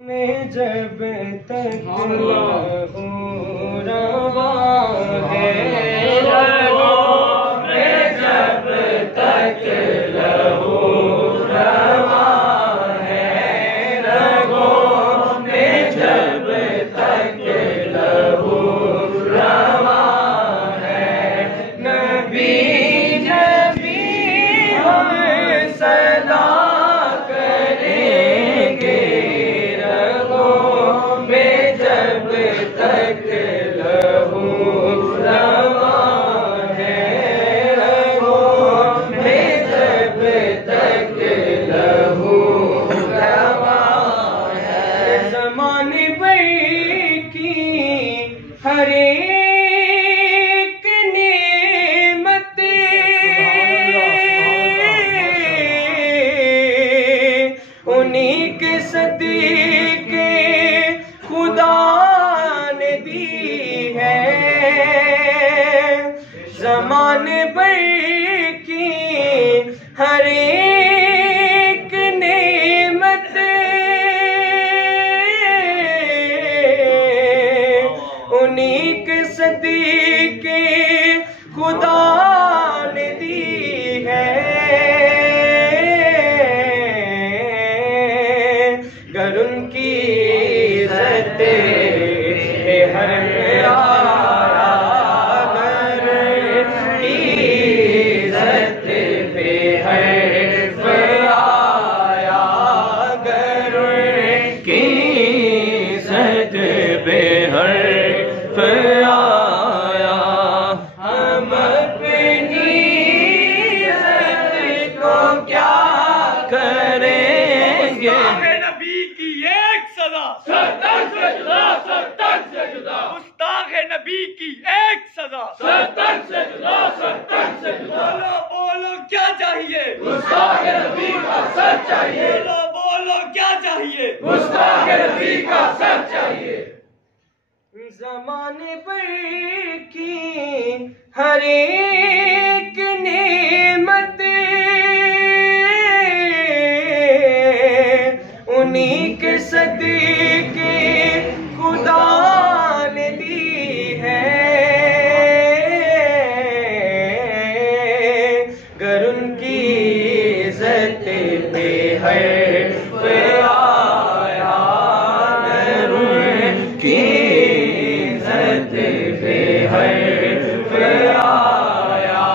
میں جب تک لہو رواں ہے، رگوں میں جب تک لہو رواں ہے، رگوں میں جب تک لہو رواں ہے، نبی جب بھی ہم صدا کریں گے، تک لہو رواں ہے، رگوں میں جب تک لہو رواں ہے، زمانے بھر کی ہر ایک نعمت انہیں کے صدقے خدا نے دی ہے، زمانے بھر کی ہر ایک نعمت انہیں کے صدقے خدا نے دی ہے، گر ان کی عزت ہر آیا، گر کی عزت پہ حرف آیا، گر کی عزت پہ حرف آیا، ہم اپنی عزت کو کیا کریں گے، گستاخ نبی کی ایک سزا، سرتن سے جدا، سرتن سے جدا، بولو بولو کیا چاہیے، گستاخ نبی کا سر چاہیے، بولو بولو کیا چاہیے، گستاخ نبی کا سر چاہیے، زمانے بھر کی ہر ایک نعمت انہیں کے صدقے خدا نے دی ہے، گر ان کی عزت پہ حرف آیا، گر ان کی عزت پہ حرف آیا،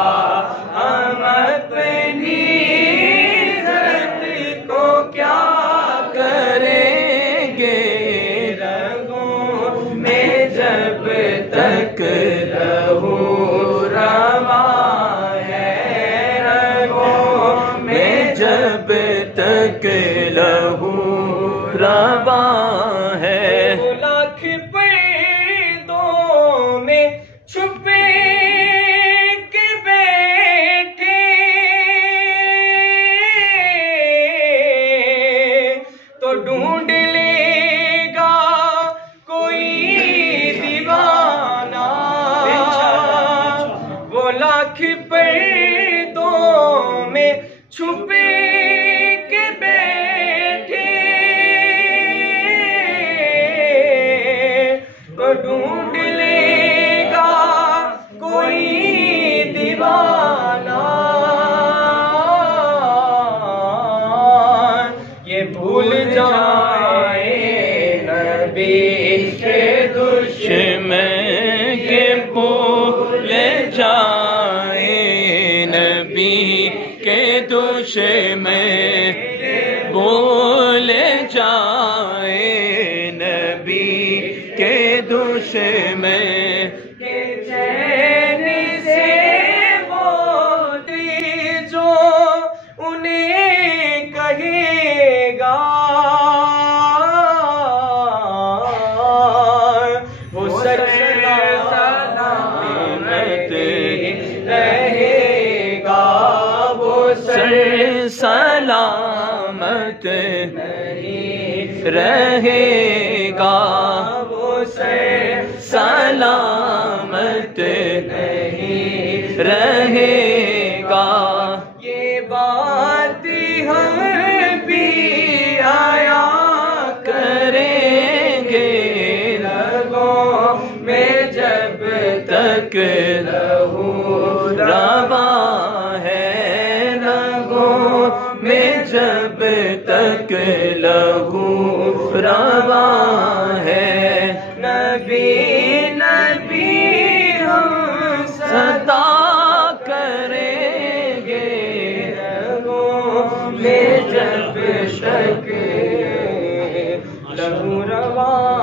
ہم اپنی عزت کو کیا کریں گے، رگوں میں جب تک لہو رواں ہے، رگوں میں جب تک لہو رواں ہے، لاکھ پردوں میں چھپے کے بیٹھے تو ڈھونڈ لے گا کوئی دیوانہ، وہ لاکھ پردوں میں چھپے کے بیٹھے تو ڈھونڈ لے گا کوئی دیوانہ، یہ بھول جائے نبی کے دشمن کے بھول جائے نبی کے دشمن بھول جائے نبی کے دشمن کے چین سے بولتی جو انہیں کہے گا، وہ سر سلامت رہے گا، وہ سر سلامت نہیں رہے گا، وہ سر سلامت نہیں رہے گا، یہ بات ہم بھی آیا کریں تک لہو رواں ہے، رگوں میں جب تک لہو رواں ہے، نبی نبی ہم صدا کریں گے، رگوں میں جب تک لہو رواں